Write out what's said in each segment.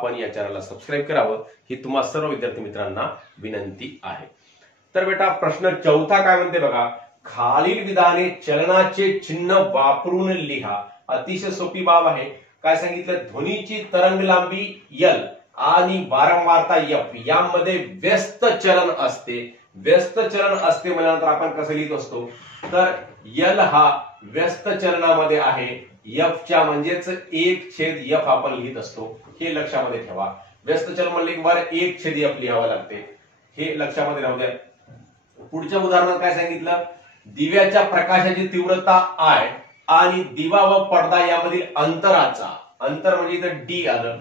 आपण या चॅनलला सबस्क्राईब करावं ही तुम्हा सर्व विद्यार्थी मित्रांना विनंती आहे। तर बेटा प्रश्न चौथा काय म्हणते बघा, खालील विधाने चलनाचे चिन्ह वापरून लिहा। अतिशय सोपी बाब आहे। काय सांगितलं, ध्वनीची तरंग लांबी L आणि वारंवारता F यामध्ये व्यस्त चलन असते। व्यस्त चलन असते म्हणल्यानंतर आपण कसं लिहित असतो, तर L हा व्यस्त चलनामध्ये आहे, F च्या म्हणजेच 1/F आपण लिहित असतो, हे लक्षामध्ये ठेवा। व्यस्त चलन म्हणले की बार 1/F लिहावं लागते, हे लक्षामध्ये राहू द्या। पुढच्या उदाहरणात काय सांगितलं, दिव्याच्या प्रकाशाची तीव्रता I आणि दिवा व पडदा यामधील अंतराचा, अंतर म्हणजे इथं D आलं,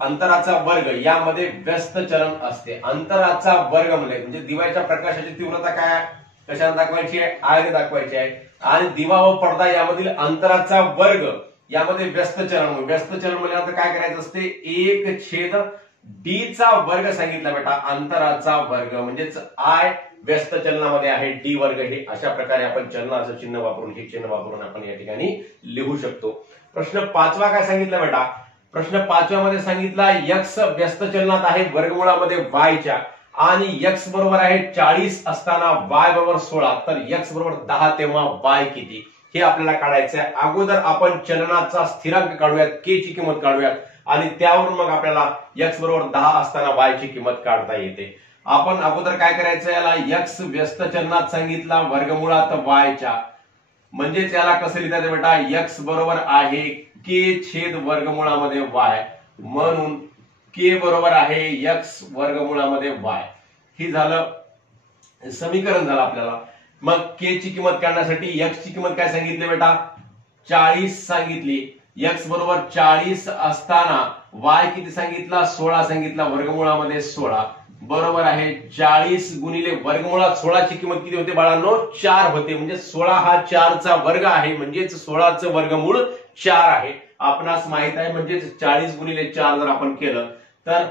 अंतराचा वर्ग यामध्ये व्यस्त चलन असते। अंतराचा वर्ग म्हणजे दिव्याच्या प्रकाशाची तीव्रता काय कशाने दाखवायची आहे, I ने दाखवायची आहे, आणि दिवा व पडदा यामधील अंतराचा वर्ग यामध्ये व्यस्त चलन, व्यस्त चलन म्हणजे काय करायचं असते, 1/D चा वर्ग सांगितला बेटा, अंतराचा वर्ग म्हणजेच I व्यस्त चलनामध्ये आहे, D वर्ग, हे अशा प्रकारे आपण चलनाचं चिन्ह वापरून, हे चिन्ह वापरून आपण या ठिकाणी लिहू शकतो। प्रश्न पाचवा काय सांगितला बेटा, प्रश्न पाचव्यामध्ये सांगितला x व्यस्त चलनात आहे वर्गमुळामध्ये y च्या, आणि x बरोबर आहे 40 असताना y बरोबर 16, तर x बरोबर 10 तेव्हा y किती हे आपल्याला काढायचं आहे। अगोदर आपण चलनाचा स्थिरांक काढूयात, k ची किंमत काढूयात, आणि त्यावरून मग आपल्याला x बरोबर 10 असताना y ची किंमत काढता येते। आपण अगोदर काय करायचं, याला x व्यस्त चलनात सांगितला वर्गमुळात y च्या, म्हणजेच याला कसं लिहिता येतं बेटा, x बरोबर आहे k छेद वर्गमुळामध्ये y, म्हणून k बरोबर आहे x वर्गमुळामध्ये y, ही झालं समीकरण झालं आपल्याला। मग k ची किंमत काढण्यासाठी x ची किंमत काय सांगितली बेटा, 40 सांगितली, x बरोबर 40 असताना y किती सांगितला, 16 सांगितला, वर्गमुळामध्ये 16 बरोबर आहे 40 गुणिले वर्गमुळात 16 ची किंमत किती होते बाळांनो, 4 होते, म्हणजे 16 हा 4 चा वर्ग आहे, म्हणजेच 16 चं वर्गमूळ 4 आहे, आपणास माहित आहे। म्हणजेच 40 गुणिले 4 जर आपण केलं तर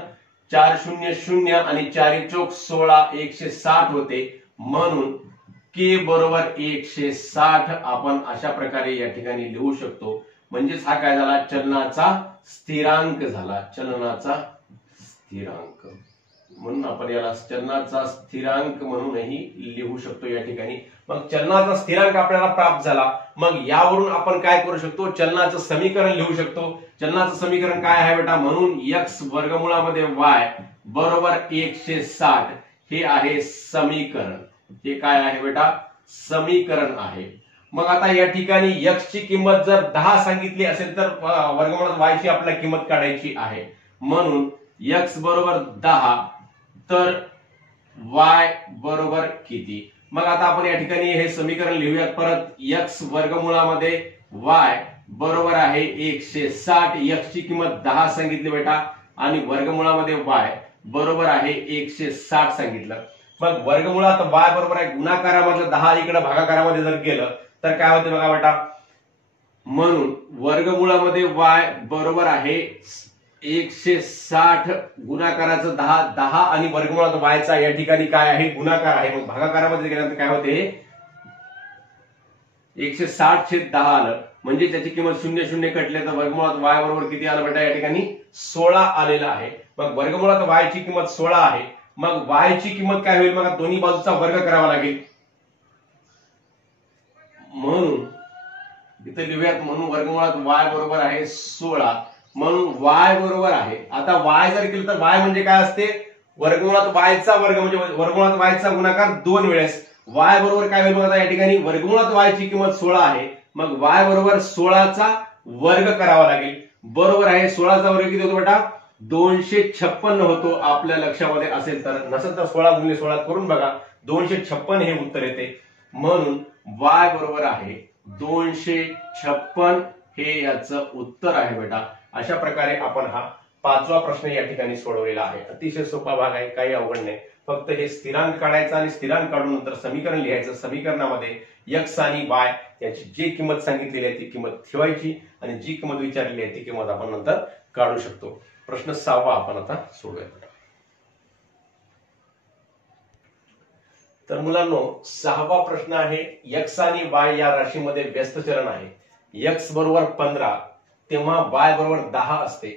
4 0 0 आणि 4 चौक 16 160 होते, म्हणून k बरोबर 160 आपण अशा प्रकारे या ठिकाणी लिहू शकतो। म्हणजेच हा काय झाला, चलनाचा स्थिरांक झाला, चलनाचा स्थिरांक, म्हणून आपण याला चलनाचा स्थिरांक म्हणूनही लिहू शकतो या ठिकाणी। मग चलनाचा स्थिरांक आपल्याला प्राप्त झाला, मग यावरून आपण काय करू शकतो, चलनाचं समीकरण लिहू शकतो। चलनाचं समीकरण काय आहे बेटा, म्हणून x वर्गमुळामध्ये y बरोबर 160 हे आहे समीकरण, हे काय आहे बेटा, समीकरण आहे। मग आता या ठिकाणी x ची किंमत जर 10 सांगितली असेल तर वर्गमुळात y ची आपल्याला किंमत काढायची आहे, म्हणून x बरोबर 10 तर y बरोबर किती। मग आता आपण या ठिकाणी हे समीकरण लिहूयात परत, x वर्गमुळामध्ये y बरोबर आहे 160, x ची किंमत 10 सांगितली बेटा, आणि वर्गमुळामध्ये y बरोबर आहे 160 सांगितलं। मग वर्गमुळात y बरोबर आहे गुणाकारामधलं 10 इकडे भागाकारामध्ये जर गेलं तर काय होते बघा बेटा, म्हणून वर्गमुळामध्ये y बरोबर आहे 160 गुणाकाराचं 10, 10 आणि वर्गमुळात y चा या ठिकाणी काय आहे, गुणाकार आहे, मग भागाकारामध्ये गेल्यानंतर काय होते, 160/10 आलं, म्हणजे त्याची किंमत 0 0 कटले तर वर्गमुळात y बरोबर किती आलं बेटा, या ठिकाणी 16 आलेला आहे। मग वर्गमुळात y ची किंमत 16 आहे, मग y ची किंमत काय होईल, मग दोन्ही बाजूचा वर्ग करावा लागेल, म्हणून इथे लिहूयात, म्हणून वर्गमुळात y बरोबर आहे 16, म्हणून y बरोबर आहे, आता y जर केलं तर y म्हणजे काय असते, वर्गमुळात y चा वर्ग, म्हणजे वर्गमुळात y चा गुणाकार 2 वेळेस, y बरोबर काय होईल, आता या ठिकाणी वर्गमुळात y ची किंमत 16 आहे, मग y बरोबर 16 चा वर्ग करावा लागेल, बरोबर आहे 16 चा वर्ग किती होतो बेटा, 256 होतो, आपल्या लक्षामध्ये असेल तर, नसेल तर 16 गुणिले 16 करून बघा, 256 हे उत्तर येते, म्हणून y बरोबर आहे 256 हे याचं उत्तर आहे बेटा। अशा प्रकारे आपण हा पाचवा प्रश्न या ठिकाणी सोडवलेला आहे। अतिशय सोपा भाग आहे, काही अवघड नाही, फक्त हे स्थिरांक काढायचा आणि स्थिरांक काढून नंतर समीकरण लिहायचं, समीकरणामध्ये x आणि y याची जी किंमत सांगितलेली आहे ती किंमत ठेवायची, आणि जी किंमत विचारलेली आहे ती किंमत आपण नंतर काढू शकतो। प्रश्न 6वा आपण आता सोडूया। तर मुलांनो 6वा प्रश्न आहे, x आणि y या राशीमध्ये व्यस्त चलन आहे, x बरोबर 15 तेव्हा y बरोबर 10 असते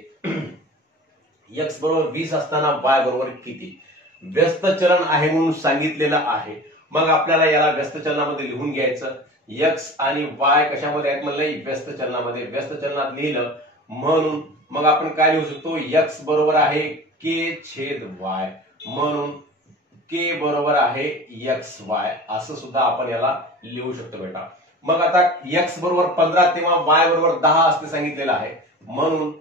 x बरोबर 20 असताना y बरोबर किती? व्यस्त चलन आहे म्हणून सांगितलेलं आहे, मग आपल्याला याला व्यस्त चलनामध्ये लिहून घ्यायचं. x आणि y कशामध्ये आहेत म्हणलं? व्यस्त चलनामध्ये. व्यस्त चलनात लिहिलं म्हणून मग आपण काय लिहू शकतो? x बरोबर आहे k छेद y, म्हणून k बरोबर आहे xy, असं सुद्धा आपण याला लिहू शकतो बेटा. मग आता x बरोबर 15 तेव्हा y बरोबर 10 असते सांगितलेलं आहे, म्हणून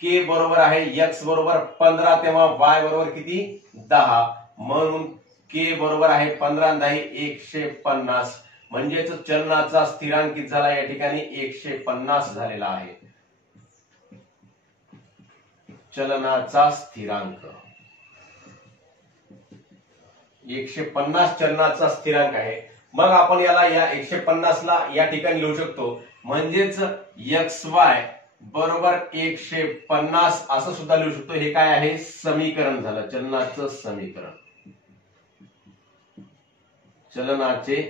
k बरोबर आहे x बरोबर 15 तेव्हा y बरोबर किती? 10, म्हणून k बरोबर आहे 15 आणि 10 150, म्हणजेच चलनाचा स्थिरांक किती झाला या ठिकाणी? 150 झालेला आहे. चलनाचा स्थिरांक 150 चलनाचा स्थिरांक आहे. मग आपण याला या 150 ला या ठिकाणी लिहू शकतो, म्हणजेच xy बरोबर 150 असं सुद्धा लिहू शकतो. हे काय आहे? समीकरण झालं, चलनाचं समीकरण. चलनाचे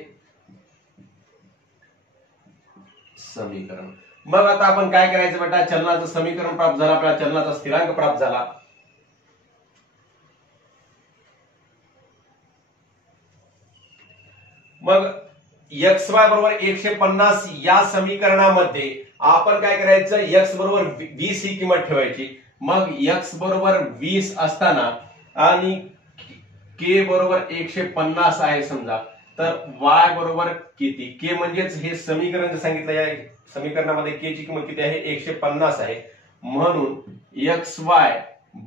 समीकरण. मग आता आपण काय करायचं बेटा? चलनाचं समीकरण प्राप्त झालं, आपल्याला चलनाचा स्थिरांक प्राप्त झाला. मग xy बरोबर 150 या समीकरणामध्ये आपण काय करायचं? x बरोबर 20 ही किंमत ठेवायची. मग x बरोबर 20 असताना आणि k बरोबर 150 आहे समजा, तर y बरोबर किती? k म्हणजेच हे समीकरण जे सांगितलं या समीकरणामध्ये k ची किंमत किती आहे? 150 आहे, म्हणून xy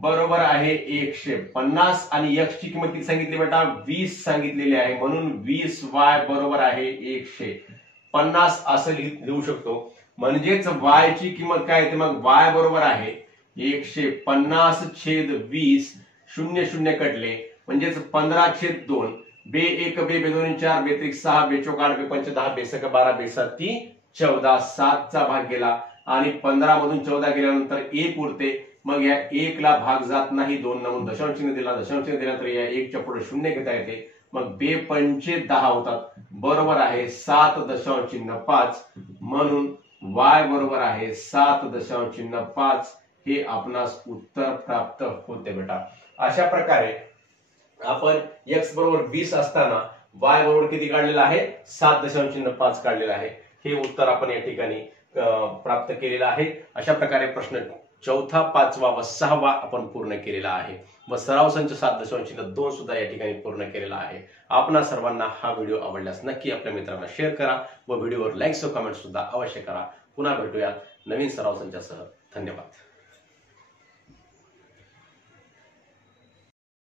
बरोबर आहे 150 आणि x ची किंमत किती सांगितली बेटा? 20 सांगितलेली आहे, म्हणून 20y बरोबर आहे 150 असं लिहू शकतो. म्हणजेच y ची किंमत काय येते? मग y बरोबर आहे 150 छेद 20, 0 0 कटले, म्हणजेच 15/2, बे 1 बे 2 4 बे 3 6 बे 4 8 बे 5 10 बे 11 12 बे 7 14, 7 चा भाग गेला आणि 15 मधून 14 गेल्यानंतर 1 उरते. मग या 1 ला भाग जात नाही, 2 नमून दशांश चिन्ह दिला, दशांश चिन्ह दिल्यानंतर या 1 च्या पुढे 0 घेता येते, मग बे 5 10 होतात, बरोबर आहे 7.5, म्हणून y बरोबर आहे 7.5. हे आपणास उत्तर प्राप्त होते बेटा. अशा प्रकारे आपण x बरोबर 20 असताना y बरोबर किती काढलेला आहे? 7.5 काढलेला आहे. हे उत्तर आपण या ठिकाणी प्राप्त केलेलं आहे. अशा प्रकारे प्रश्न चौथा, पाचवा व सहावा आपण पूर्ण केलेला आहे व सराव संच 7.2 सुद्धा या ठिकाणी पूर्ण केलेला आहे. आपणा सर्वांना हा व्हिडिओ आवडल्यास नक्की आपल्या मित्रांना शेअर करा व व्हिडिओवर लाईक्स व कमेंट सुद्धा अवश्य करा. पुन्हा भेटूयात नवीन सराव संचासह. धन्यवाद.